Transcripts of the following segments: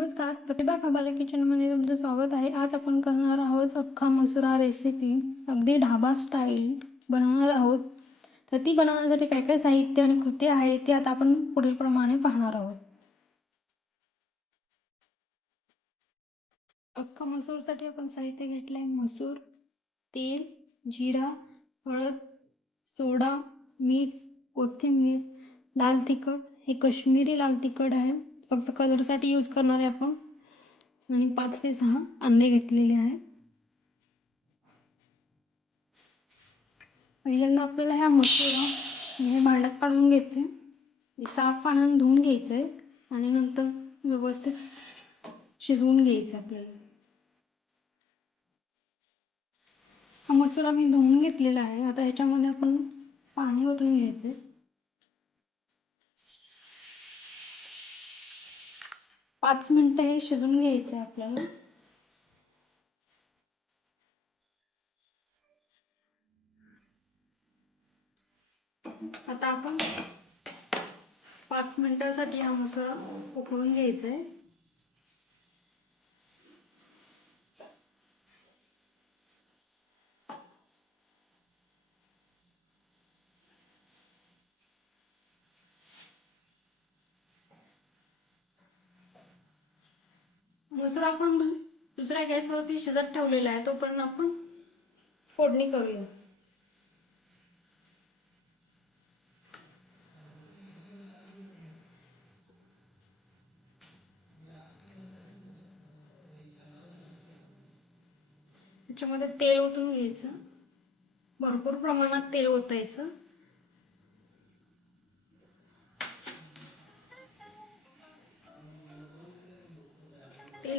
नमस्कार. प्रतिभा खबाले किचनमध्ये तुमचं स्वागत आहे. आज आपण करणार आहोत अख्खा मसुरा रेसिपी अगदी ढाबा स्टाईल बनवणार आहोत. तर ती बनवण्यासाठी काय काय साहित्य आणि कृती आहे ते आता आपण पुढील प्रमाणे पाहणार आहोत. अख्खा मसूरसाठी आपण साहित्य घेतलं आहे मसूर तेल जिरा हळद सोडा मीठ कोथिंबीर लाल तिखट. हे कश्मीरी लाल तिखट आहे. फक्त कलरसाठी यूज करणार आहे आपण. आणि पाच ते सहा अंडे घेतलेले आहे. पहिल्यांदा आपल्याला ह्या मसुरा हे भांड्यात काढून घेते. साफ पाण्याने धुवून घ्यायचं आहे आणि नंतर व्यवस्थित शिजवून घ्यायचं आपल्याला. हा मसुरा मी धुवून घेतलेला आहे. आता ह्याच्यामध्ये आपण पाणी ओतून घ्यायचं पाच मिनटं हे शिजून घ्यायचं आहे आपल्याला. आता आपण पाच मिनिटासाठी हा मसाला उकळून घ्यायचा आहे दुसरा आपण दुसऱ्या गॅसवरती शिजत ठेवलेला आहे तोपर्यंत आपण फोडणी करूया. त्याच्यामध्ये तेल ओतून घ्यायचं. भरपूर प्रमाणात तेल ओतायचं.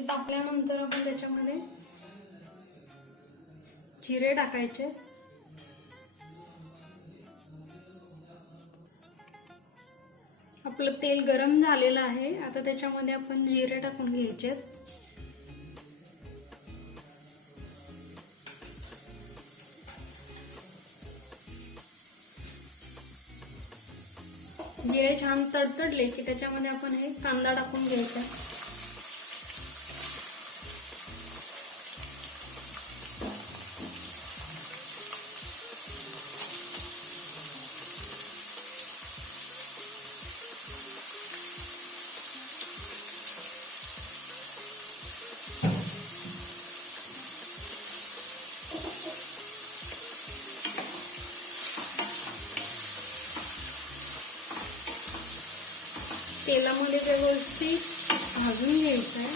तेल तापल्यानंतर आपण त्याच्यामध्ये जिरे टाकायचे. आपलं तेल गरम झालेलं आहे. आता त्याच्यामध्ये आपण जिरे टाकून घ्यायचे. जिरे छान तडतडले की त्याच्यामध्ये आपण हे कांदा टाकून घ्यायचा. तेलामध्ये व्यवस्थित भाजून घ्यायचं आहे.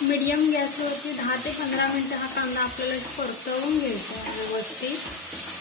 मीडियम गॅसवरती दहा ते पंधरा मिनटं हा कांदा आपल्याला परतवून घ्यायचा व्यवस्थित.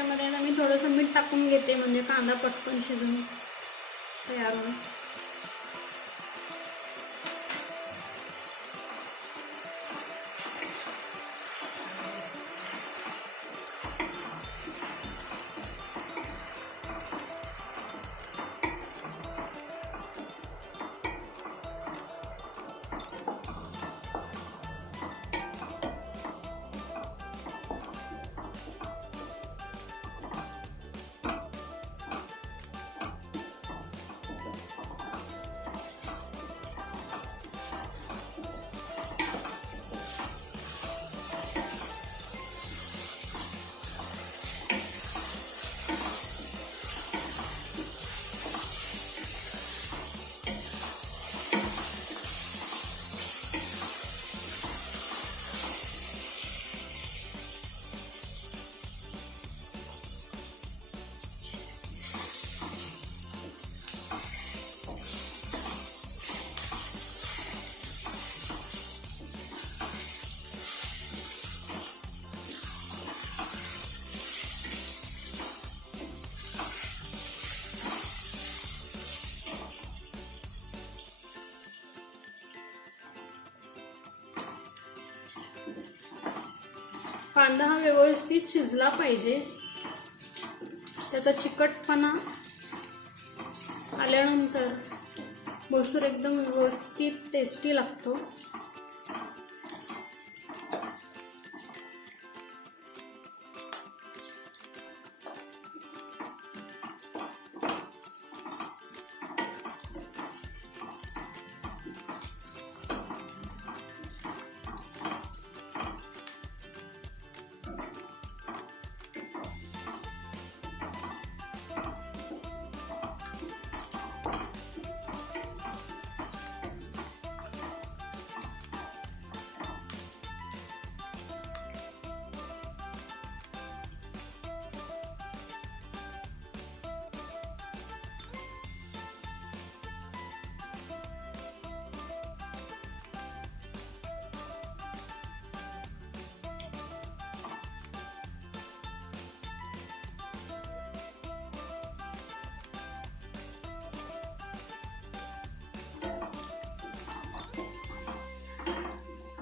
त्याच्यामध्ये मी थोडंसं मीठ टाकून घेते म्हणजे कांदा पटकन शिजून तयार होईल कांदा हा व्यवस्थित शिजला पाहिजे. त्याचा चिकटपणा आल्यानंतर मसूर एकदम व्यवस्थित टेस्टी लागतो.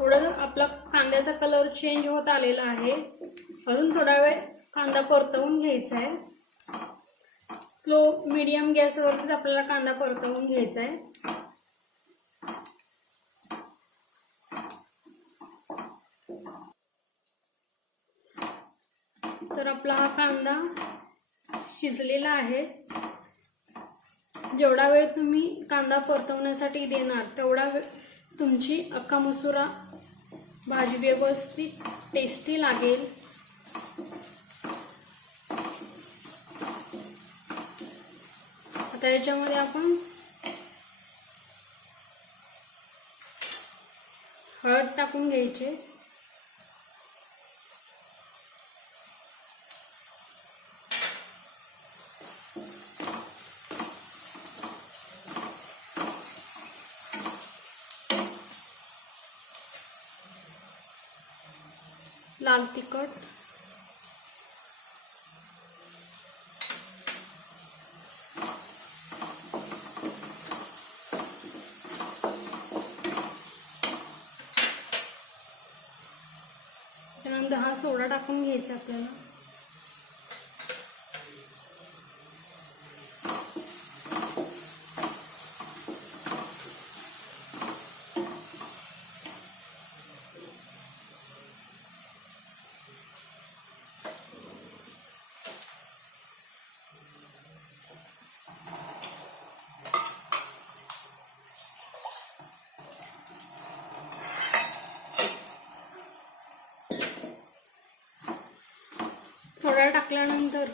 थोडं आपला कांद्याचा कलर चेंज होत आलेला आहे. अजून थोडा वेळ कांदा परतवून घ्यायचा आहे स्लो मीडियम गॅसवरतीच आपल्याला कांदा परतवून घ्यायचा आहे तर आपला हा कांदा शिजलेला आहे. जेवढा वेळ तुम्ही कांदा परतवण्यासाठी देणार तेवढा वेळ तुमची अक्का मसुरा भाजी व्यवस्थित टेस्टी लागेल. आता याच्यामध्ये आपण हळद टाकून घ्यायचे. लाल तिखट. त्याच्यानंतर हा सोडा टाकून घ्यायचा आपल्याला. थोडा टाकल्यानंतर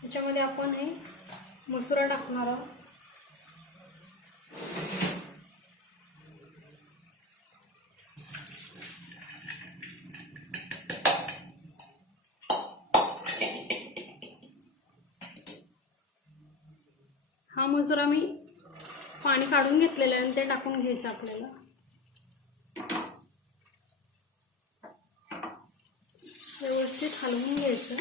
त्याच्यामध्ये आपण हे मसुरा टाकणार आहोत. हा मसुरा मी पाणी काढून घेतलेला आहे आणि ते टाकून घ्यायचं आपल्याला. व्यवस्थित हलवून घ्यायचं.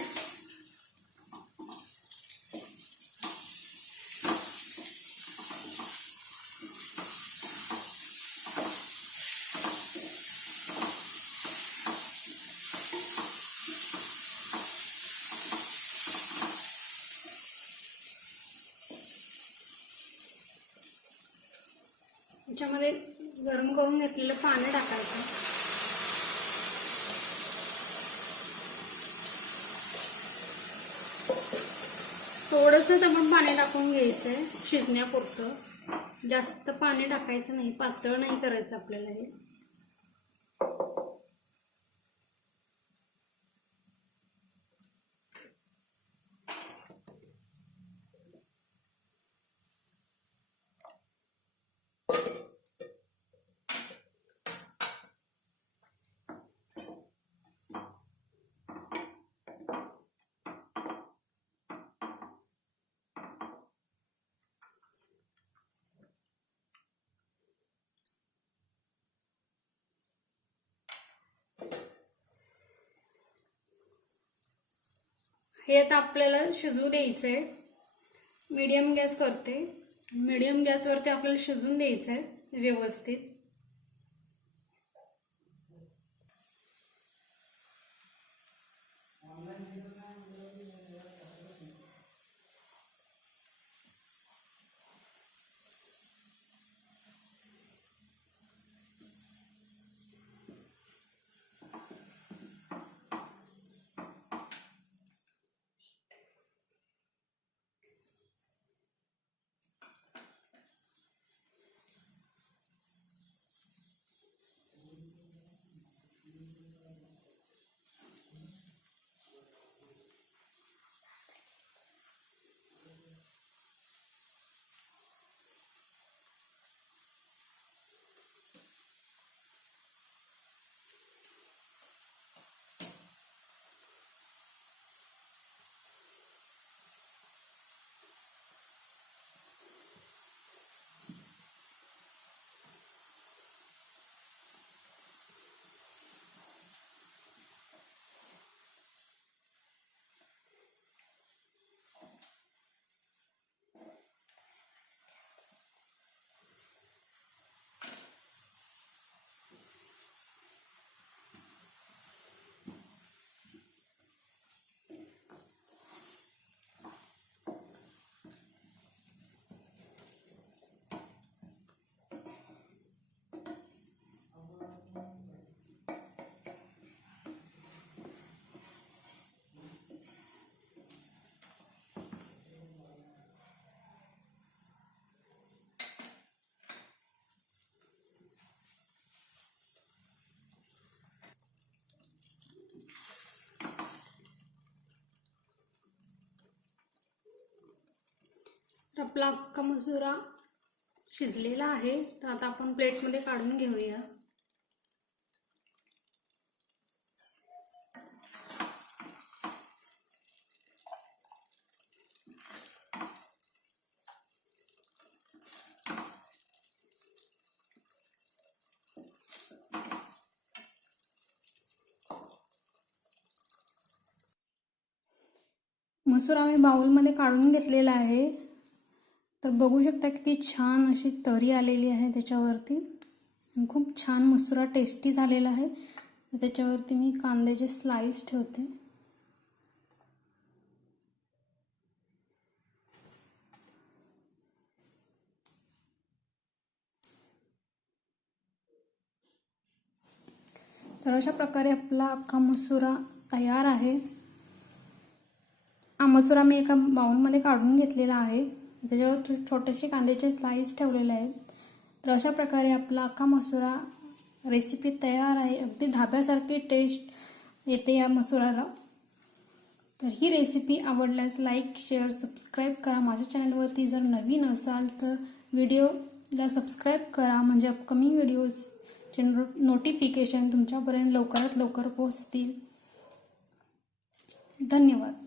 याच्यामध्ये गरम करून घेतलेलं पाणी टाकायचं. थोडंसं आपण पाणी टाकून घ्यायचं आहे शिजण्यापुरतं. जास्त पाणी टाकायचं नाही. पातळ नाही करायचं आपल्याला हे. हे आता आपल्याला शिजवू द्यायचं आहे मीडियम गॅस करते. मीडियम गॅसवरती आपल्याला शिजवून द्यायचं आहे व्यवस्थित. तर आपला अख्खा मसुरा शिजलेला आहे. तर आता आपण प्लेटमध्ये काढून घेऊया. मसूर आम्ही बाउलमध्ये काढून घेतलेला आहे. तर बघू शकता किती छान अशी तरी आलेली आहे त्याच्यावरती. खूप छान मसुरा टेस्टी झालेला आहे. त्याच्यावरती मी कांद्याचे स्लाइस ठेवते. तर अशा प्रकारे आपला अख्खा मसुरा तयार आहे. हा मसुरा मी एका बाउलमध्ये काढून घेतलेला आहे. त्याच्यावर छोटेसे कांद्याचे स्लाईस ठेवलेले आहेत. तर अशा प्रकारे आपला अख्खा मसुरा रेसिपी तयार आहे. अगदी ढाब्यासारखी टेस्ट येते या मसुराला. तर ही रेसिपी आवडल्यास लाईक शेअर सबस्क्राईब करा. माझ्या चॅनलवरती जर नवीन असाल तर व्हिडिओला सबस्क्राईब करा. म्हणजे अपकमिंग व्हिडिओजचे नो नोटिफिकेशन तुमच्यापर्यंत लवकरात लवकर पोहोचतील. धन्यवाद.